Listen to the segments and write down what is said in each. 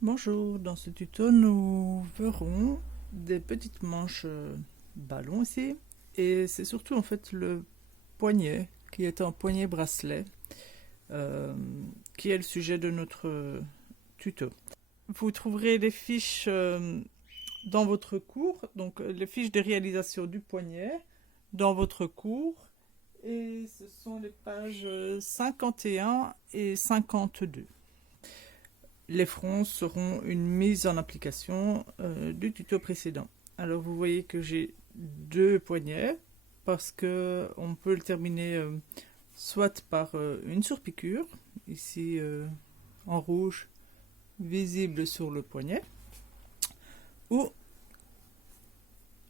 Bonjour, dans ce tuto nous verrons des petites manches ballon ici et c'est surtout en fait le poignet qui est un poignet bracelet euh, qui est le sujet de notre tuto. Vous trouverez les fiches dans votre cours, donc les fiches de réalisation du poignet dans votre cours et ce sont les pages 51 et 52. Les fronts seront une mise en application du tuto précédent. Alors vous voyez que j'ai deux poignets parce que on peut le terminer soit par une surpiqûre, ici en rouge, visible sur le poignet, ou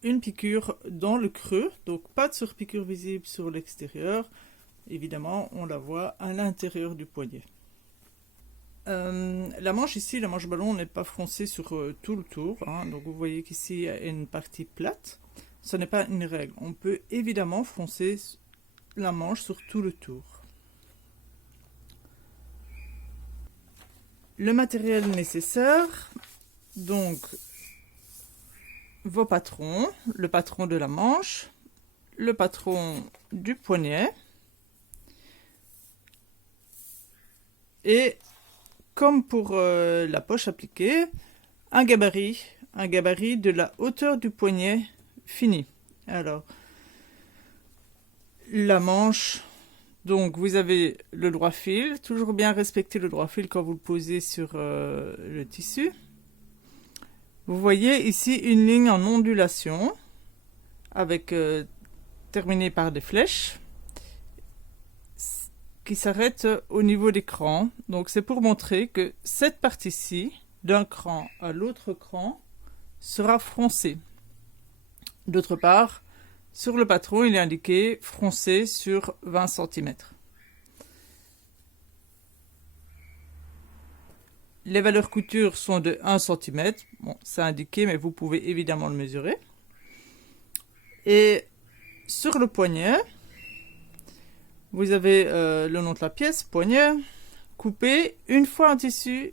une piqûre dans le creux, donc pas de surpiqûre visible sur l'extérieur. Évidemment, on la voit à l'intérieur du poignet. La manche ici, la manche ballon n'est pas froncée sur tout le tour, hein. Donc vous voyez qu'ici il y a une partie plate. Ce n'est pas une règle. On peut évidemment froncer la manche sur tout le tour. Le matériel nécessaire, donc vos patrons, le patron de la manche, le patron du poignet et comme pour la poche appliquée, un gabarit de la hauteur du poignet fini. Alors, la manche, donc vous avez le droit fil, toujours bien respecter le droit fil quand vous le posez sur le tissu. Vous voyez ici une ligne en ondulation avec terminée par des flèches qui s'arrête au niveau des crans. Donc c'est pour montrer que cette partie-ci, d'un cran à l'autre cran, sera froncée. D'autre part, sur le patron, il est indiqué froncé sur 20 cm. Les valeurs couture sont de 1 cm. Bon, c'est indiqué, mais vous pouvez évidemment le mesurer. Et sur le poignet, vous avez le nom de la pièce, poignet, coupé une fois en tissu,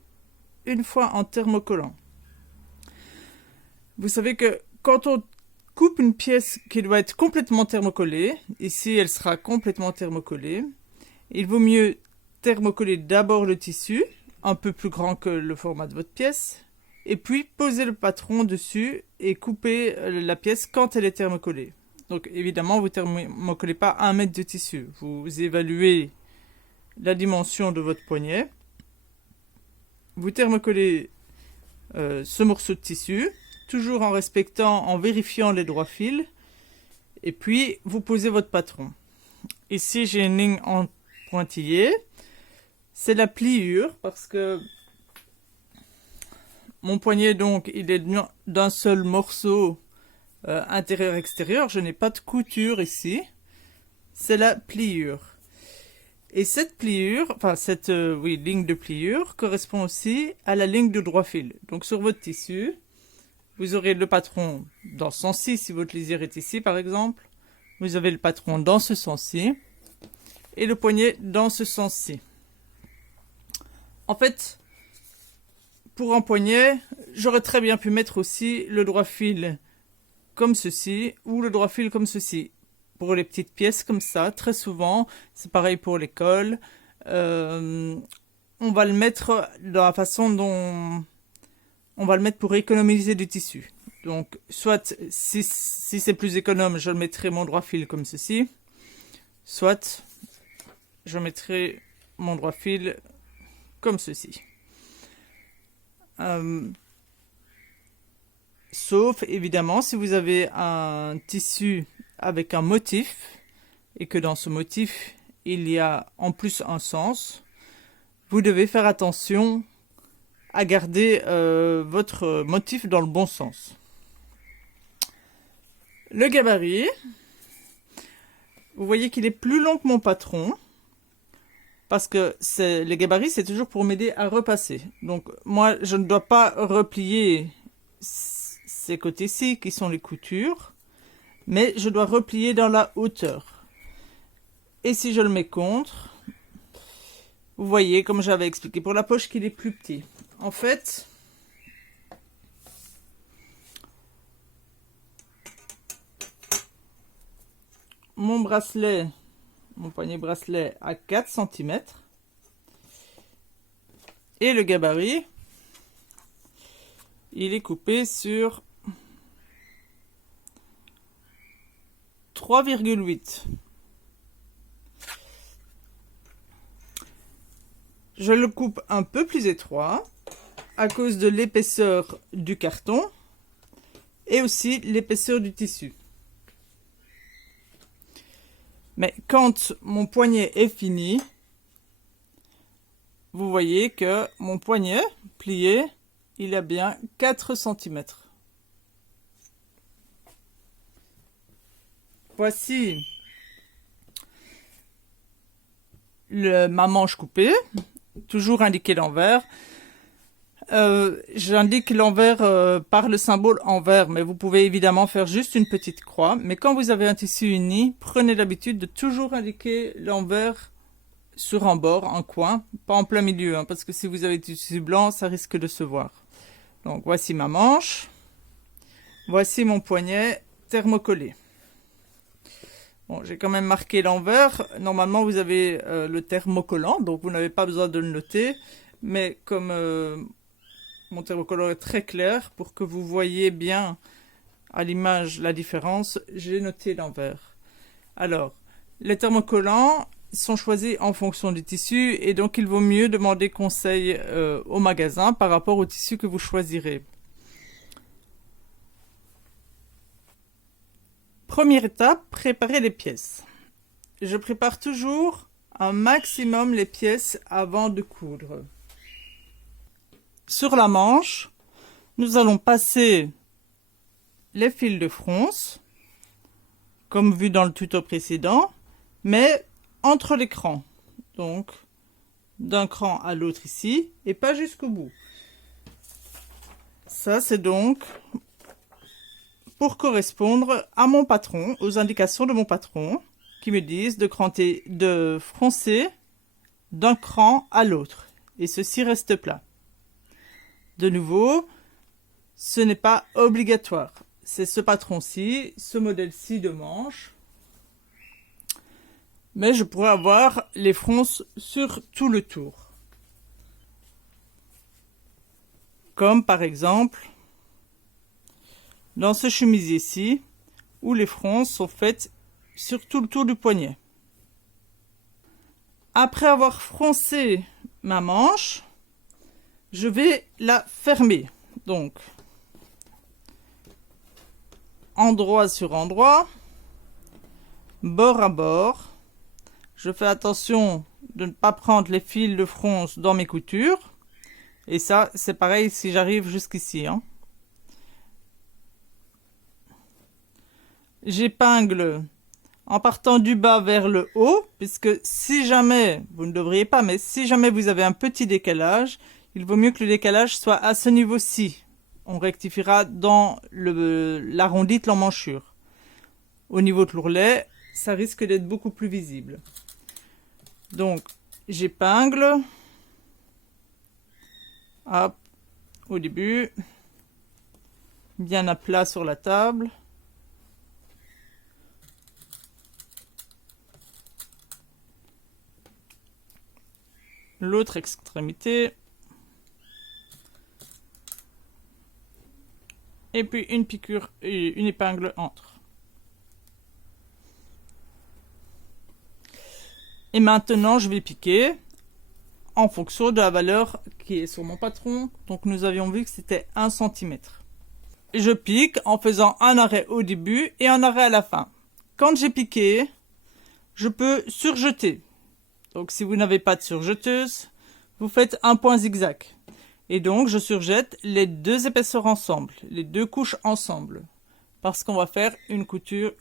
une fois en thermocollant. Vous savez que quand on coupe une pièce qui doit être complètement thermocollée, ici elle sera complètement thermocollée, il vaut mieux thermocoller d'abord le tissu, un peu plus grand que le format de votre pièce, et puis poser le patron dessus et couper la pièce quand elle est thermocollée. Donc évidemment, vous ne thermocollez pas 1 mètre de tissu. Vous évaluez la dimension de votre poignet. Vous thermocollez ce morceau de tissu, toujours en respectant, en vérifiant les droits fils. Et puis, vous posez votre patron. Ici, j'ai une ligne en pointillé. C'est la pliure parce que mon poignet, donc, il est d'un seul morceau intérieur-extérieur, je n'ai pas de couture ici, c'est la pliure. Et cette pliure, enfin cette ligne de pliure correspond aussi à la ligne de droit fil. Donc sur votre tissu, vous aurez le patron dans ce sens-ci, si votre lisière est ici par exemple, vous avez le patron dans ce sens-ci, et le poignet dans ce sens-ci. En fait, pour un poignet, j'aurais très bien pu mettre aussi le droit fil comme ceci, ou le droit fil comme ceci. Pour les petites pièces comme ça, très souvent, c'est pareil pour l'école, on va le mettre dans la façon dont on va le mettre pour économiser du tissu. Donc, soit, si c'est plus économe, je mettrai mon droit fil comme ceci, soit, je mettrai mon droit fil comme ceci. Sauf, évidemment, si vous avez un tissu avec un motif, et que dans ce motif, il y a en plus un sens, vous devez faire attention à garder votre motif dans le bon sens. Le gabarit, vous voyez qu'il est plus long que mon patron, parce que les gabarits, c'est toujours pour m'aider à repasser. Donc, moi, je ne dois pas replier ces côtés-ci qui sont les coutures, mais je dois replier dans la hauteur. Et si je le mets contre, vous voyez, comme j'avais expliqué pour la poche, qu'il est plus petit. En fait, mon bracelet, mon poignet bracelet à 4 cm. Et le gabarit, il est coupé sur 3,8. Je le coupe un peu plus étroit à cause de l'épaisseur du carton et aussi l'épaisseur du tissu. Mais quand mon poignet est fini, vous voyez que mon poignet plié, il a bien 4 cm. Voici ma manche coupée, toujours indiquée l'envers. J'indique l'envers par le symbole envers, mais vous pouvez évidemment faire juste une petite croix. Mais quand vous avez un tissu uni, prenez l'habitude de toujours indiquer l'envers sur un bord, un coin, pas en plein milieu, hein, parce que si vous avez du tissu blanc, ça risque de se voir. Donc voici ma manche, voici mon poignet thermocollé. Bon, j'ai quand même marqué l'envers. Normalement, vous avez le thermocollant, donc vous n'avez pas besoin de le noter. Mais comme mon thermocollant est très clair, pour que vous voyez bien à l'image la différence, j'ai noté l'envers. Alors, les thermocollants sont choisis en fonction du tissu et donc il vaut mieux demander conseil au magasin par rapport au tissu que vous choisirez. Première étape, préparer les pièces. Je prépare toujours un maximum les pièces avant de coudre. Sur la manche, nous allons passer les fils de fronce, comme vu dans le tuto précédent, mais entre les crans. Donc, d'un cran à l'autre ici, et pas jusqu'au bout. Ça, c'est donc pour correspondre à mon patron, aux indications de mon patron, qui me disent de froncer d'un cran à l'autre. Et ceci reste plat. De nouveau, ce n'est pas obligatoire. C'est ce patron-ci, ce modèle-ci de manche. Mais je pourrais avoir les fronces sur tout le tour. Comme par exemple dans ce chemisier-ci, où les fronces sont faites sur tout le tour du poignet. Après avoir froncé ma manche, je vais la fermer. Donc, endroit sur endroit, bord à bord. Je fais attention de ne pas prendre les fils de fronce dans mes coutures. Et ça, c'est pareil si j'arrive jusqu'ici, hein. J'épingle en partant du bas vers le haut, puisque si jamais, vous ne devriez pas, mais si jamais vous avez un petit décalage, il vaut mieux que le décalage soit à ce niveau-ci. On rectifiera dans l'arrondi de l'emmanchure. Au niveau de l'ourlet, ça risque d'être beaucoup plus visible. Donc, j'épingle. Hop, au début, bien à plat sur la table. L'autre extrémité. Et puis une piqûre et une épingle entre. Et maintenant, je vais piquer en fonction de la valeur qui est sur mon patron. Donc, nous avions vu que c'était 1 cm. Je pique en faisant un arrêt au début et un arrêt à la fin. Quand j'ai piqué, je peux surjeter. Donc, si vous n'avez pas de surjeteuse, vous faites un point zigzag. Et donc, je surjette les deux épaisseurs ensemble, les deux couches ensemble. Parce qu'on va faire une couture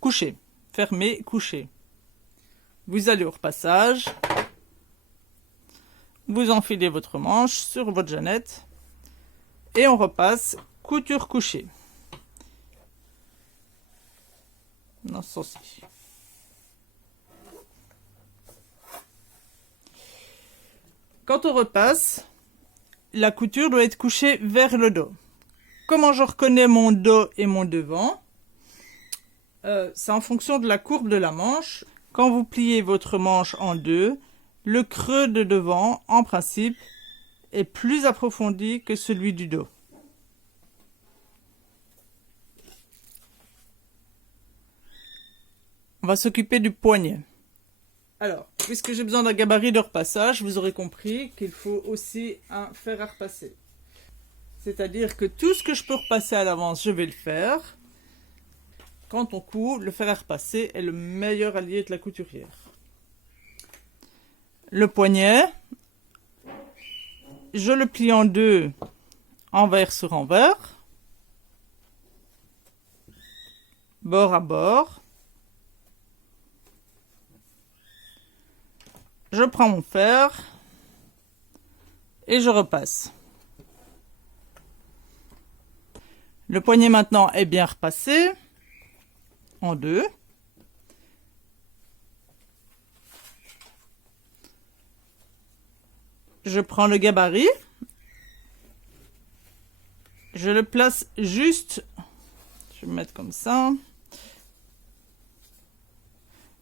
couchée, fermée, couchée. Vous allez au repassage. Vous enfilez votre manche sur votre jeannette. Et on repasse couture couchée. Dans ce sens-ci. Quand on repasse, la couture doit être couchée vers le dos. Comment je reconnais mon dos et mon devant? c'est en fonction de la courbe de la manche. Quand vous pliez votre manche en deux, le creux de devant, en principe, est plus approfondi que celui du dos. On va s'occuper du poignet. Alors, puisque j'ai besoin d'un gabarit de repassage, vous aurez compris qu'il faut aussi un fer à repasser. C'est-à-dire que tout ce que je peux repasser à l'avance, je vais le faire. Quand on coud, le fer à repasser est le meilleur allié de la couturière. Le poignet, je le plie en deux, envers sur envers, bord à bord. Je prends mon fer et je repasse. Le poignet maintenant est bien repassé en deux. Je prends le gabarit. Je le place juste, je vais me mettre comme ça.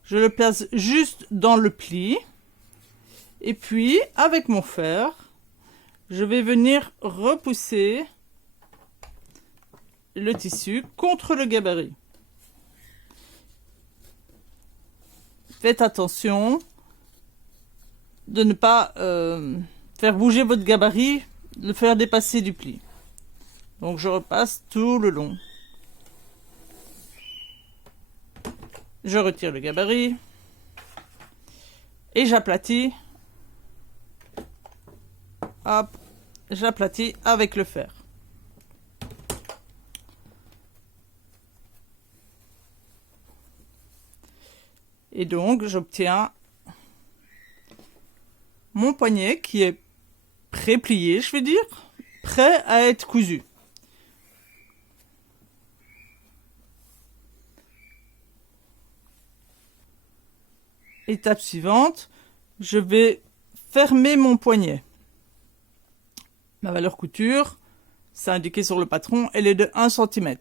Je le place juste dans le pli. Et puis, avec mon fer, je vais venir repousser le tissu contre le gabarit. Faites attention de ne pas faire bouger votre gabarit, le faire dépasser du pli. Donc je repasse tout le long. Je retire le gabarit et j'aplatis. Hop, j'aplatis avec le fer. Et donc j'obtiens mon poignet qui est pré-plié, je vais dire, prêt à être cousu. Étape suivante, je vais fermer mon poignet. Ma valeur couture, c'est indiqué sur le patron, elle est de 1 cm.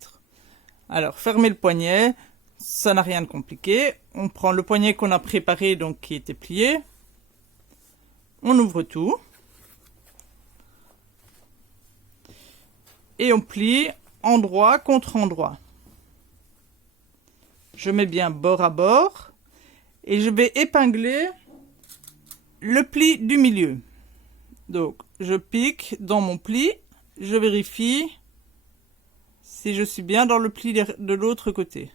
Alors, fermer le poignet, ça n'a rien de compliqué. On prend le poignet qu'on a préparé, donc qui était plié. On ouvre tout. Et on plie endroit contre endroit. Je mets bien bord à bord. Et je vais épingler le pli du milieu. Donc, je pique dans mon pli. Je vérifie si je suis bien dans le pli de l'autre côté.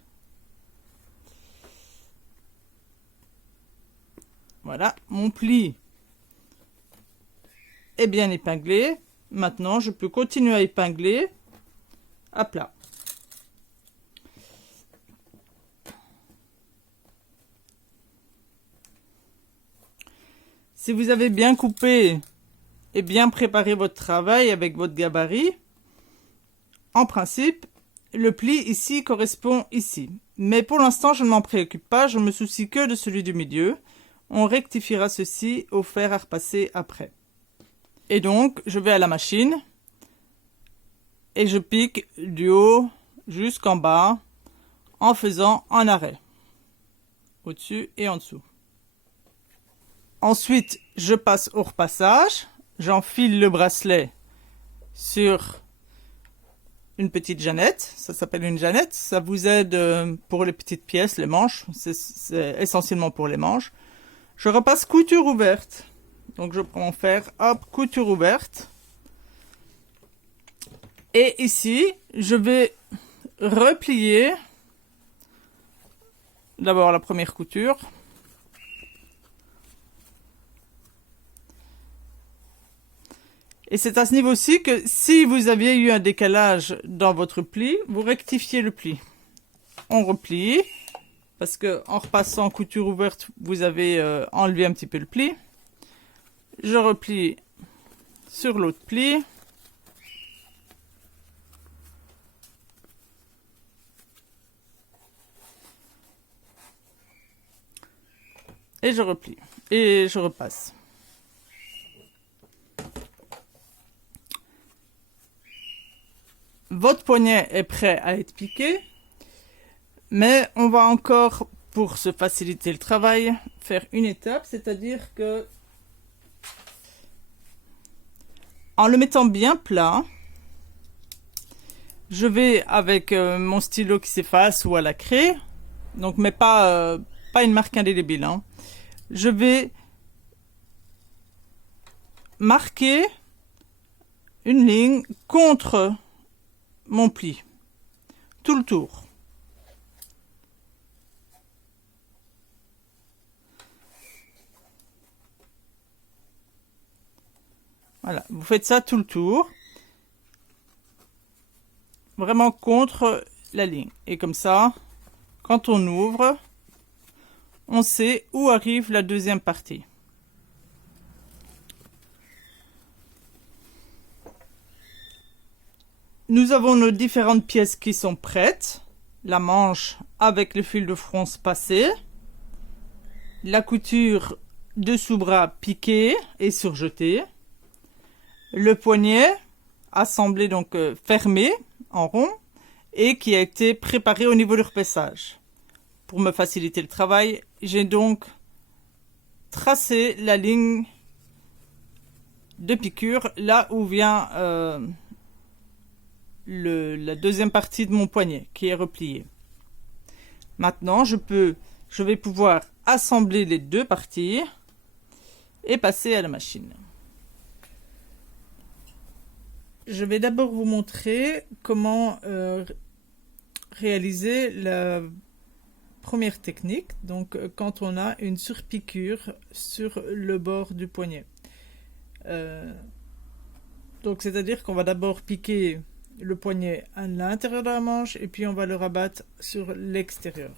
Voilà, mon pli est bien épinglé. Maintenant, je peux continuer à épingler à plat. Si vous avez bien coupé et bien préparé votre travail avec votre gabarit, en principe, le pli ici correspond ici. Mais pour l'instant, je ne m'en préoccupe pas, je me soucie que de celui du milieu. On rectifiera ceci au fer à repasser après. Et donc, je vais à la machine et je pique du haut jusqu'en bas en faisant un arrêt, au-dessus et en dessous. Ensuite, je passe au repassage. J'enfile le bracelet sur une petite jeannette. Ça s'appelle une jeannette. Ça vous aide pour les petites pièces, les manches. C'est essentiellement pour les manches. Je repasse couture ouverte. Donc, je prends mon fer, hop, couture ouverte. Et ici, je vais replier d'abord la première couture. Et c'est à ce niveau-ci que si vous aviez eu un décalage dans votre pli, vous rectifiez le pli. On replie, parce que en repassant couture ouverte, vous avez enlevé un petit peu le pli. Je replie sur l'autre pli. Et je replie. Et je repasse. Votre poignet est prêt à être piqué. Mais on va encore, pour se faciliter le travail, faire une étape, c'est-à-dire que en le mettant bien plat, je vais avec mon stylo qui s'efface ou à la craie, donc mais pas une marque indélébile, hein. Je vais marquer une ligne contre mon pli, tout le tour. Voilà, vous faites ça tout le tour, vraiment contre la ligne. Et comme ça, quand on ouvre, on sait où arrive la deuxième partie. Nous avons nos différentes pièces qui sont prêtes. La manche avec le fil de fronce passé, la couture de sous-bras piquée et surjetée, le poignet assemblé, donc fermé en rond, et qui a été préparé au niveau du repaissage. Pour me faciliter le travail, j'ai donc tracé la ligne de piqûre là où vient la deuxième partie de mon poignet qui est repliée. Maintenant, je vais pouvoir assembler les deux parties et passer à la machine. Je vais d'abord vous montrer comment réaliser la première technique, donc quand on a une surpiqûre sur le bord du poignet. Donc c'est-à-dire qu'on va d'abord piquer le poignet à l'intérieur de la manche et puis on va le rabattre sur l'extérieur.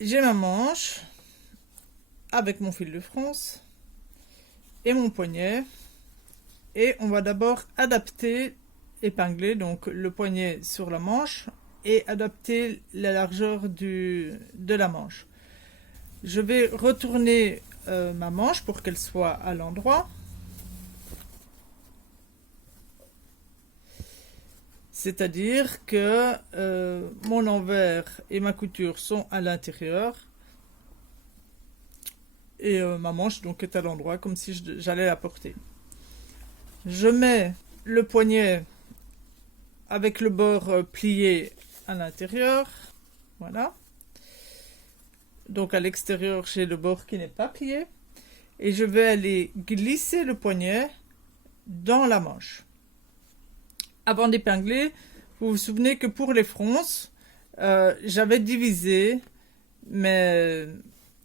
J'ai ma manche avec mon fil de fronce et mon poignet, et on va d'abord adapter, épingler donc le poignet sur la manche et adapter la largeur de la manche. Je vais retourner ma manche pour qu'elle soit à l'endroit. C'est-à-dire que mon envers et ma couture sont à l'intérieur et ma manche donc est à l'endroit comme si j'allais la porter. Je mets le poignet avec le bord plié à l'intérieur, voilà. Donc à l'extérieur, j'ai le bord qui n'est pas plié. Et je vais aller glisser le poignet dans la manche. Avant d'épingler, vous vous souvenez que pour les fronces, j'avais divisé mes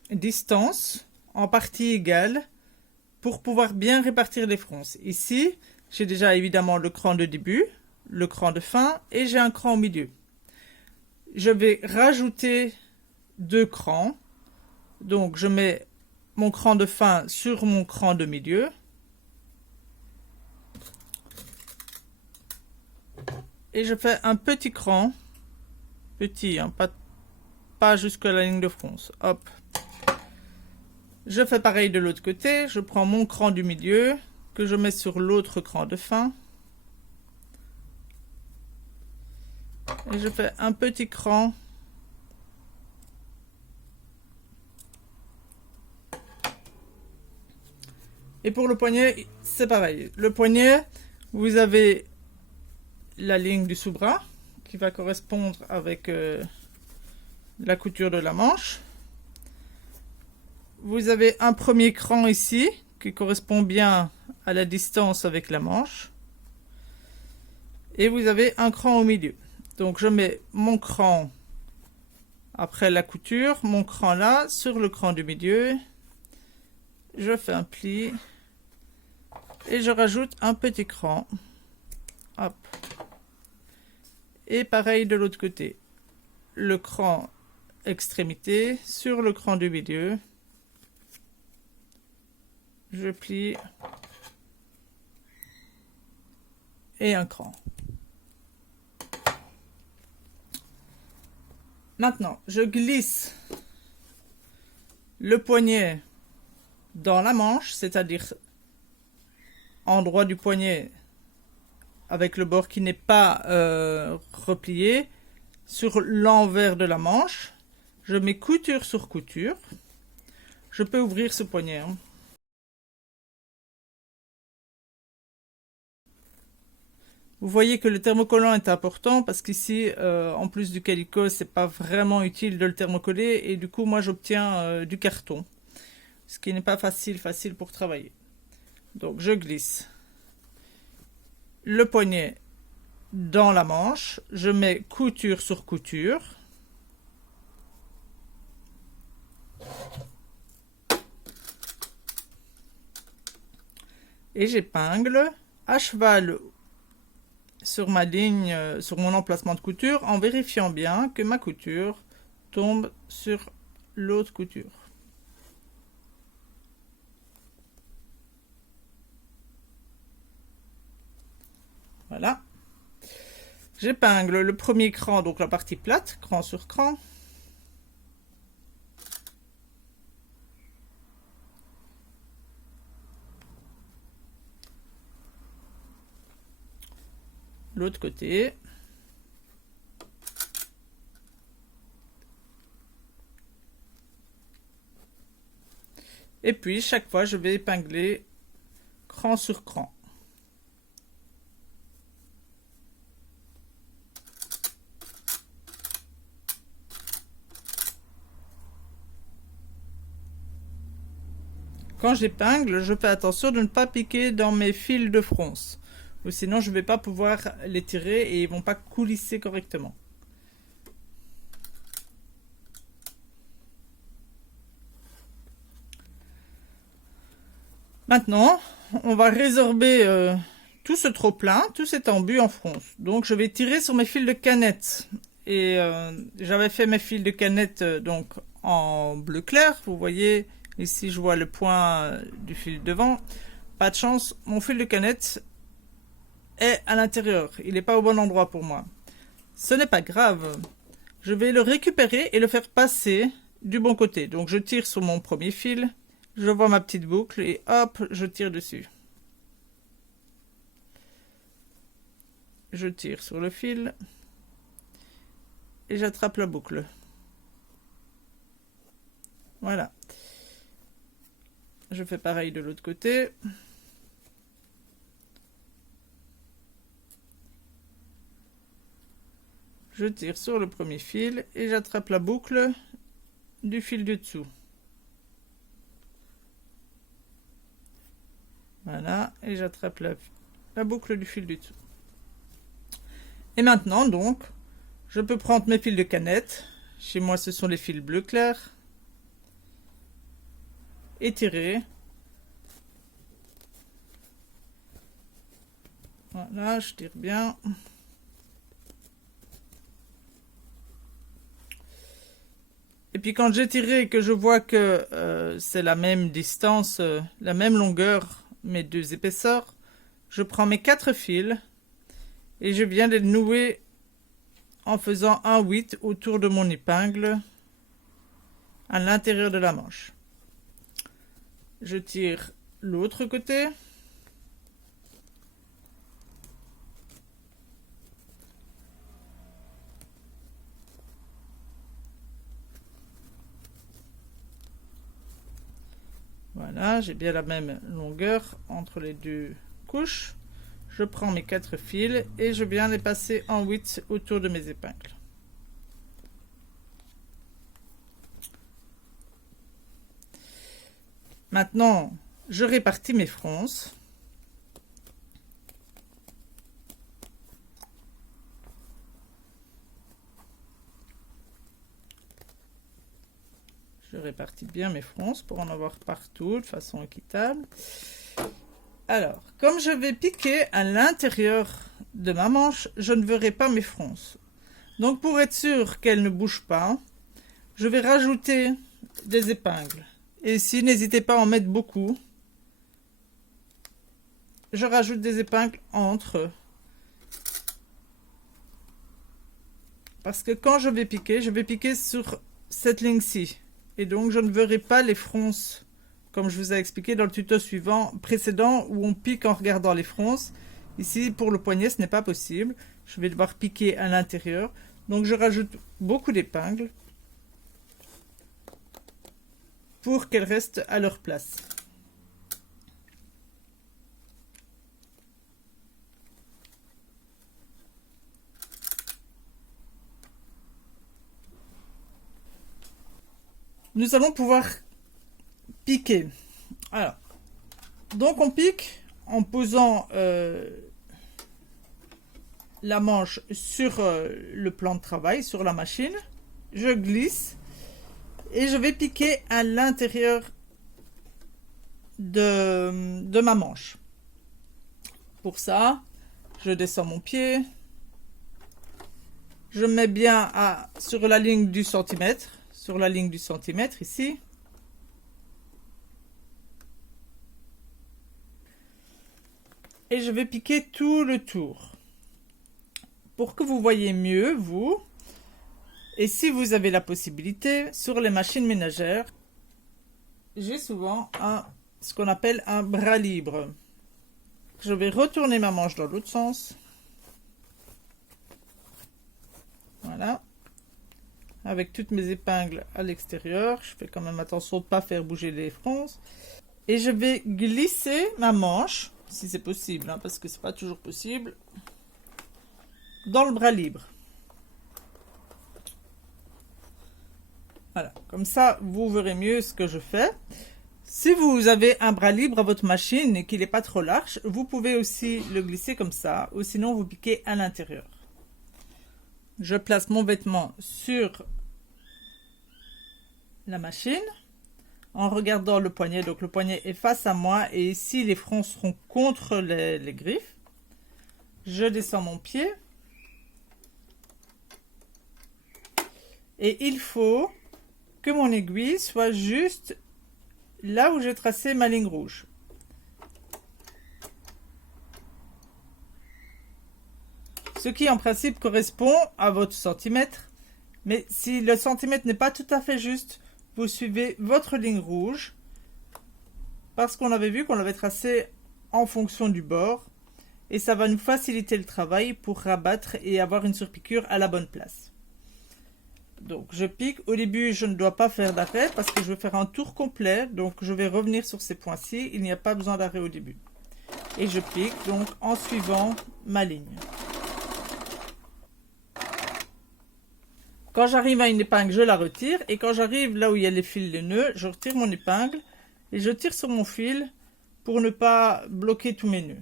distances en parties égales pour pouvoir bien répartir les fronces. Ici, j'ai déjà évidemment le cran de début, le cran de fin et j'ai un cran au milieu. Je vais rajouter 2 crans. Donc je mets mon cran de fin sur mon cran de milieu. Et je fais un petit cran. Petit, hein, pas jusqu'à la ligne de fronce. Hop. Je fais pareil de l'autre côté. Je prends mon cran du milieu que je mets sur l'autre cran de fin. Et je fais un petit cran. Et pour le poignet, c'est pareil. Le poignet, vous avez la ligne du sous-bras qui va correspondre avec la couture de la manche. Vous avez un premier cran ici qui correspond bien à la distance avec la manche. Et vous avez un cran au milieu. Donc je mets mon cran après la couture, mon cran là, sur le cran du milieu. Je fais un pli. Et je rajoute un petit cran. Hop. Et pareil de l'autre côté. Le cran extrémité sur le cran du milieu. Je plie. Et un cran. Maintenant, je glisse le poignet dans la manche, c'est-à-dire endroit du poignet avec le bord qui n'est pas replié sur l'envers de la manche. Je mets couture sur couture. Je peux ouvrir ce poignet. Hein. Vous voyez que le thermocollant est important parce qu'ici, en plus du calicot, c'est pas vraiment utile de le thermocoller et du coup, moi, j'obtiens du carton, ce qui n'est pas facile pour travailler. Donc, je glisse le poignet dans la manche, je mets couture sur couture. Et j'épingle à cheval sur ma ligne, sur mon emplacement de couture, en vérifiant bien que ma couture tombe sur l'autre couture. Voilà. J'épingle le premier cran, donc la partie plate, cran sur cran. L'autre côté. Et puis, chaque fois, je vais épingler cran sur cran. Quand j'épingle, je fais attention de ne pas piquer dans mes fils de fronce. Ou sinon, je ne vais pas pouvoir les tirer et ils ne vont pas coulisser correctement. Maintenant, on va résorber tout ce trop-plein, tout cet embu en fronce. Donc, je vais tirer sur mes fils de canette. Et j'avais fait mes fils de canette donc en bleu clair. Vous voyez, ici, je vois le point du fil devant. Pas de chance, mon fil de canette est à l'intérieur. Il n'est pas au bon endroit pour moi. Ce n'est pas grave. Je vais le récupérer et le faire passer du bon côté. Donc, je tire sur mon premier fil. Je vois ma petite boucle et hop, je tire dessus. Je tire sur le fil et j'attrape la boucle. Voilà. Je fais pareil de l'autre côté. Je tire sur le premier fil et j'attrape la boucle du fil du dessous. Voilà, et j'attrape la boucle du fil du dessous. Et maintenant, donc, je peux prendre mes fils de canette. Chez moi, ce sont les fils bleu clair. Et tirer. Voilà, je tire bien. Et puis quand j'ai tiré et que je vois que c'est la même distance, la même longueur, mes deux épaisseurs, je prends mes 4 fils et je viens les nouer en faisant un 8 autour de mon épingle à l'intérieur de la manche. Je tire l'autre côté. Voilà, j'ai bien la même longueur entre les deux couches. Je prends mes 4 fils et je viens les passer en 8 autour de mes épingles. Maintenant, je répartis mes fronces. Je répartis bien mes fronces pour en avoir partout de façon équitable. Alors, comme je vais piquer à l'intérieur de ma manche, je ne verrai pas mes fronces. Donc, pour être sûr qu'elles ne bougent pas, je vais rajouter des épingles. Et ici, n'hésitez pas à en mettre beaucoup. Je rajoute des épingles entre. Parce que quand je vais piquer sur cette ligne-ci. Et donc, je ne verrai pas les fronces comme je vous ai expliqué dans le tuto précédent où on pique en regardant les fronces. Ici, pour le poignet, ce n'est pas possible. Je vais devoir piquer à l'intérieur. Donc, je rajoute beaucoup d'épingles pour qu'elles restent à leur place. Nous allons pouvoir piquer. Alors, donc on pique en posant la manche sur le plan de travail, sur la machine. Je glisse et je vais piquer à l'intérieur de ma manche. Pour ça, je descends mon pied. Je mets bien sur la ligne du centimètre. Sur la ligne du centimètre ici. Et je vais piquer tout le tour. Pour que vous voyez mieux, vous, et si vous avez la possibilité, sur les machines ménagères, j'ai souvent ce qu'on appelle un bras libre. Je vais retourner ma manche dans l'autre sens. Voilà. Avec toutes mes épingles à l'extérieur. Je fais quand même attention de ne pas faire bouger les fronces. Et je vais glisser ma manche, si c'est possible, hein, parce que c'est pas toujours possible, dans le bras libre. Voilà, comme ça, vous verrez mieux ce que je fais. Si vous avez un bras libre à votre machine et qu'il n'est pas trop large, vous pouvez aussi le glisser comme ça, ou sinon vous piquez à l'intérieur. Je place mon vêtement sur la machine en regardant le poignet. Donc le poignet est face à moi et ici les fronts seront contre les griffes. Je descends mon pied. Et il faut que mon aiguille soit juste là où j'ai tracé ma ligne rouge. Ce qui en principe correspond à votre centimètre. Mais si le centimètre n'est pas tout à fait juste, vous suivez votre ligne rouge. Parce qu'on avait vu qu'on l'avait tracé en fonction du bord. Et ça va nous faciliter le travail pour rabattre et avoir une surpiqûre à la bonne place. Donc je pique. Au début, je ne dois pas faire d'arrêt parce que je vais faire un tour complet. Donc je vais revenir sur ces points-ci. Il n'y a pas besoin d'arrêt au début. Et je pique donc en suivant ma ligne. Quand j'arrive à une épingle, je la retire. Et quand j'arrive là où il y a les fils de nœuds, je retire mon épingle. Et je tire sur mon fil pour ne pas bloquer tous mes nœuds.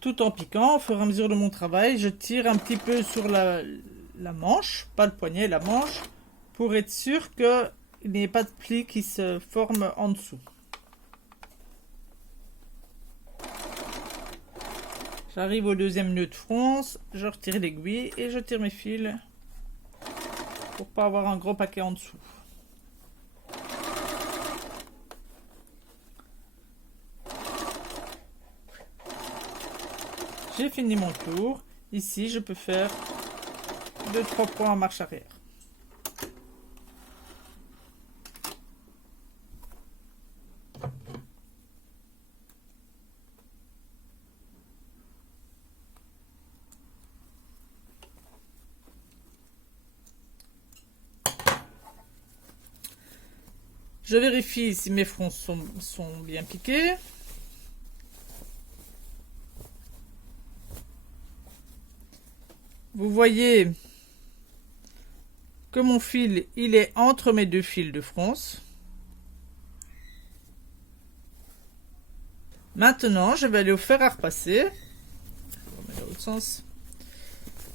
Tout en piquant, au fur et à mesure de mon travail, je tire un petit peu sur la manche, pas le poignet, la manche, pour être sûr qu'il n'y ait pas de pli qui se forme en dessous. J'arrive au deuxième nœud de fronce, je retire l'aiguille et je tire mes fils pour pas avoir un gros paquet en dessous. J'ai fini mon tour. Ici, je peux faire 2-3 points en marche arrière. Je vérifie si mes fronces sont bien piqués. Vous voyez que mon fil, il est entre mes deux fils de fronce. Maintenant, je vais aller au fer à repasser. On va mettre dans l'autre sens.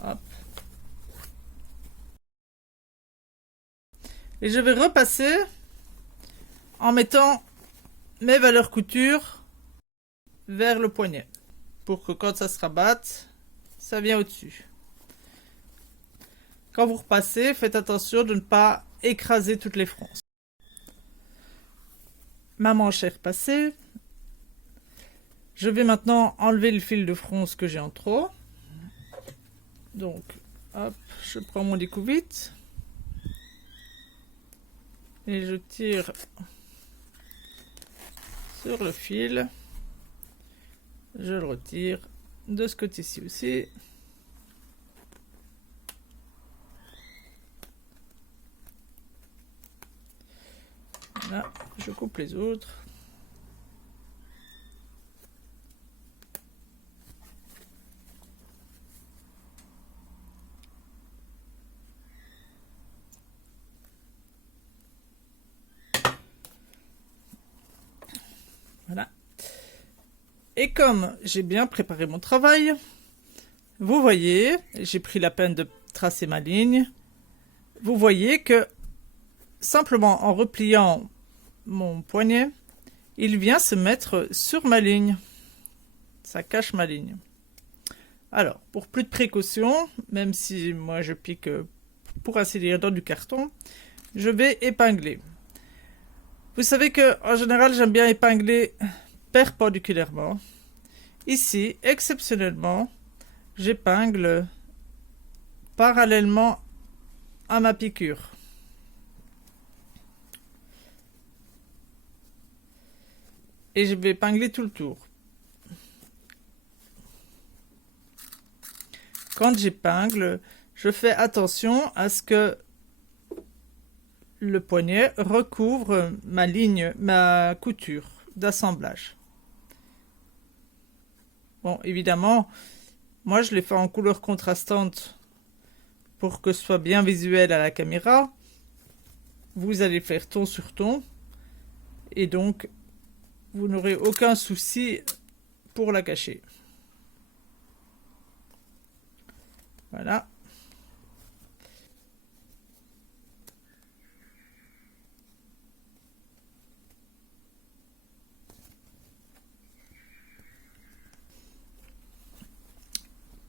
Hop. Et je vais repasser en mettant mes valeurs couture vers le poignet. Pour que quand ça se rabatte, ça vient au-dessus. Quand vous repassez, faites attention de ne pas écraser toutes les fronces. Ma manche est repassée. Je vais maintenant enlever le fil de fronce que j'ai en trop. Donc, hop, je prends mon découvite. Et je tire sur le fil. Je le retire de ce côté-ci aussi. Là, je coupe les autres. Voilà. Et comme j'ai bien préparé mon travail, vous voyez, j'ai pris la peine de tracer ma ligne. Vous voyez que simplement en repliant mon poignet, il vient se mettre sur ma ligne. Ça cache ma ligne. Alors, pour plus de précaution, même si moi je pique pour ainsi dire dans du carton, je vais épingler. Vous savez que en général, j'aime bien épingler perpendiculairement. Ici, exceptionnellement, j'épingle parallèlement à ma piqûre. Et je vais épingler tout le tour. Quand j'épingle, je fais attention à ce que le poignet recouvre ma ligne, ma couture d'assemblage. Bon, évidemment, moi je l'ai fait en couleur contrastante pour que ce soit bien visuel à la caméra. Vous allez faire ton sur ton et donc vous n'aurez aucun souci pour la cacher. Voilà.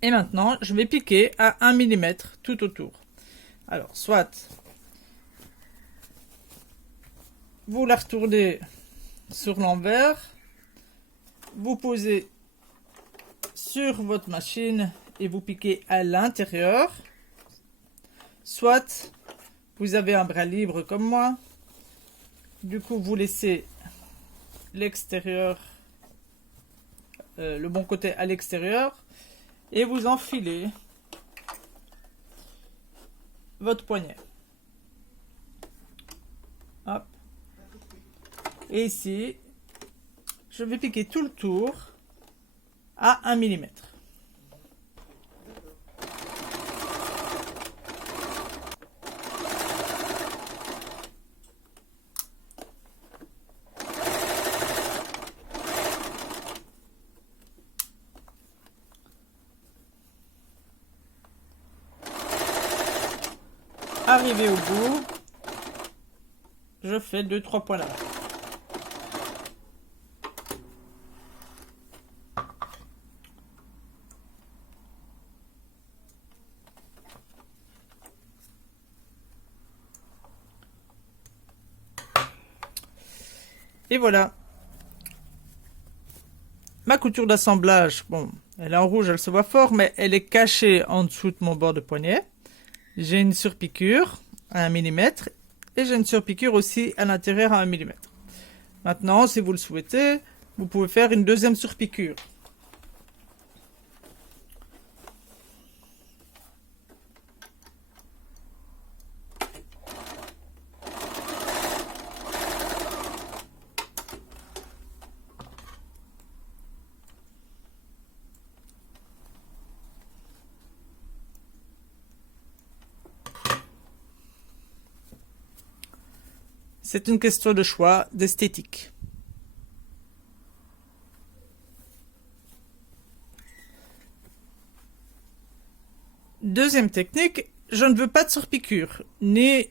Et maintenant, je vais piquer à 1 mm tout autour. Alors, soit vous la retournez sur l'envers, vous posez sur votre machine et vous piquez à l'intérieur, soit vous avez un bras libre comme moi, du coup vous laissez l'extérieur, le bon côté à l'extérieur, et vous enfilez votre poignet. Hop. Et ici, je vais piquer tout le tour à 1 mm. Arrivé au bout, je fais 2-3 points là. Et voilà. Ma couture d'assemblage, bon, elle est en rouge, elle se voit fort, mais elle est cachée en dessous de mon bord de poignet. J'ai une surpiqûre à 1 mm et j'ai une surpiqûre aussi à l'intérieur à 1 mm. Maintenant, si vous le souhaitez, vous pouvez faire une deuxième surpiqûre. C'est une question de choix, d'esthétique. Deuxième technique, je ne veux pas de surpiqûre, ni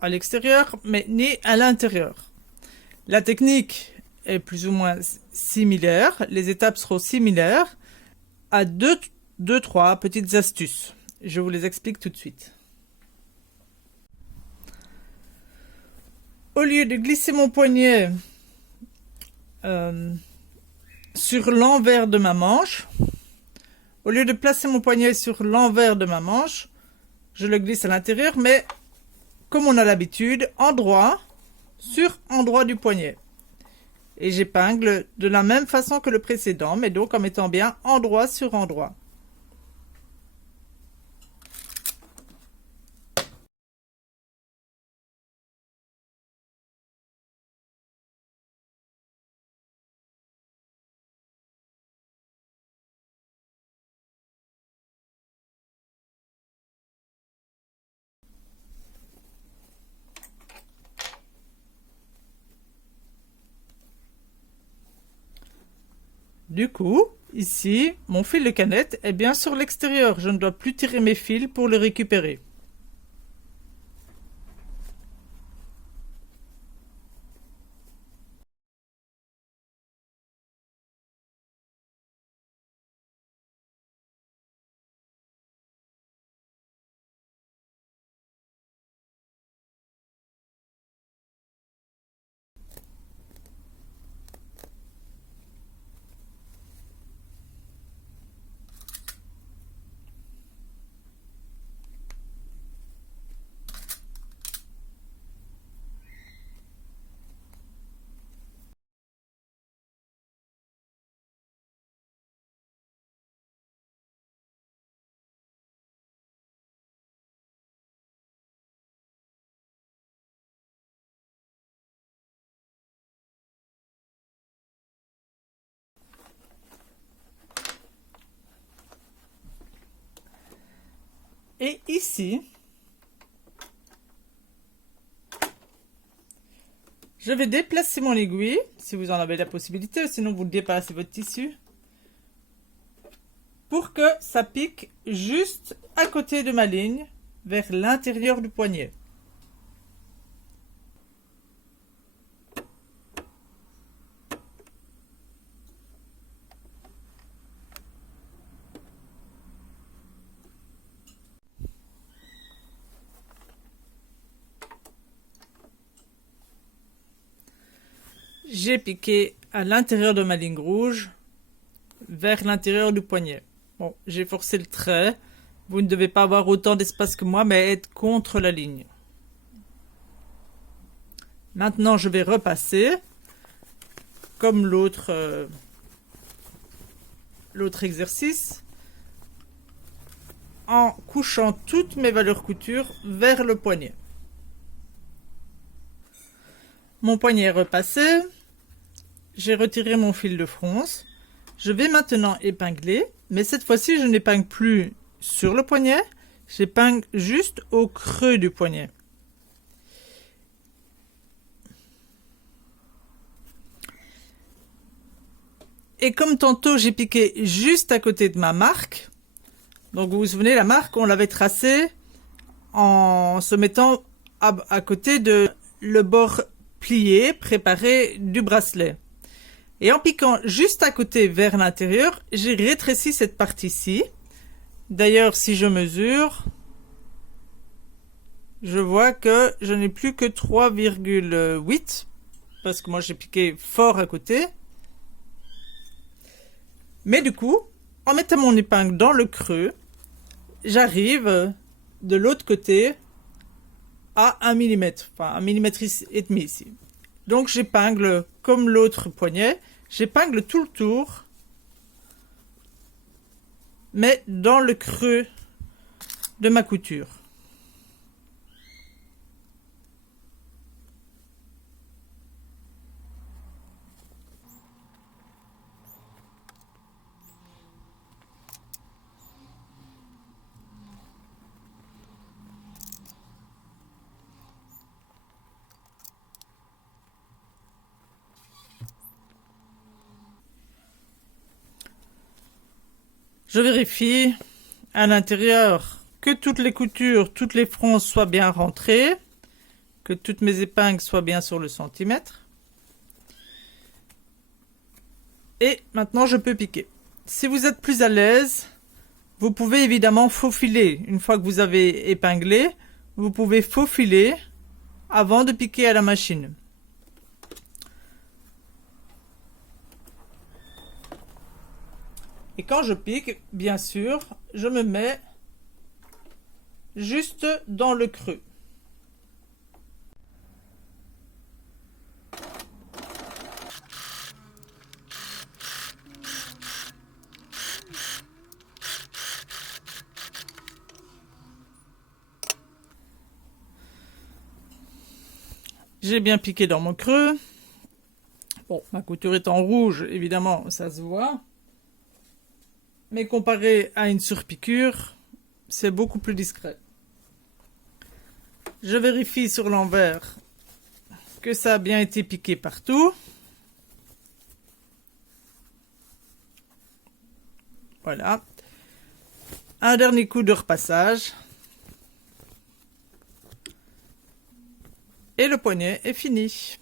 à l'extérieur, mais ni à l'intérieur. La technique est plus ou moins similaire, les étapes seront similaires, à deux, trois petites astuces. Je vous les explique tout de suite. Au lieu de glisser mon poignet sur l'envers de ma manche, au lieu de placer mon poignet sur l'envers de ma manche, je le glisse à l'intérieur, mais comme on a l'habitude, endroit sur endroit du poignet. Et j'épingle de la même façon que le précédent, mais donc en mettant bien endroit sur endroit. Du coup, ici, mon fil de canette est bien sur l'extérieur. Je ne dois plus tirer mes fils pour le récupérer. Et ici, je vais déplacer mon aiguille, si vous en avez la possibilité, sinon vous dépassez votre tissu, pour que ça pique juste à côté de ma ligne, vers l'intérieur du poignet. J'ai piqué à l'intérieur de ma ligne rouge, vers l'intérieur du poignet. Bon, j'ai forcé le trait. Vous ne devez pas avoir autant d'espace que moi, mais être contre la ligne. Maintenant, je vais repasser, comme l'autre exercice, en couchant toutes mes valeurs couture vers le poignet. Mon poignet est repassé. J'ai retiré mon fil de fronce. Je vais maintenant épingler, mais cette fois-ci, je n'épingle plus sur le poignet, j'épingle juste au creux du poignet. Et comme tantôt, j'ai piqué juste à côté de ma marque, donc vous vous souvenez, la marque, on l'avait tracée en se mettant à côté de le bord plié, préparé du bracelet. Et en piquant juste à côté vers l'intérieur, j'ai rétréci cette partie-ci. D'ailleurs, si je mesure, je vois que je n'ai plus que 3,8 parce que moi j'ai piqué fort à côté. Mais du coup, en mettant mon épingle dans le creux, j'arrive de l'autre côté à 1 mm, enfin 1 mm et demi ici. Donc j'épingle comme l'autre poignet, j'épingle tout le tour, mais dans le creux de ma couture. Je vérifie à l'intérieur que toutes les coutures, toutes les fronces soient bien rentrées, que toutes mes épingles soient bien sur le centimètre. Et maintenant, je peux piquer. Si vous êtes plus à l'aise, vous pouvez évidemment faufiler. Une fois que vous avez épinglé, vous pouvez faufiler avant de piquer à la machine. Et quand je pique, bien sûr, je me mets juste dans le creux. J'ai bien piqué dans mon creux. Bon, ma couture est en rouge, évidemment, ça se voit. Mais comparé à une surpiqûre, c'est beaucoup plus discret. Je vérifie sur l'envers que ça a bien été piqué partout. Voilà. Un dernier coup de repassage. Et le poignet est fini.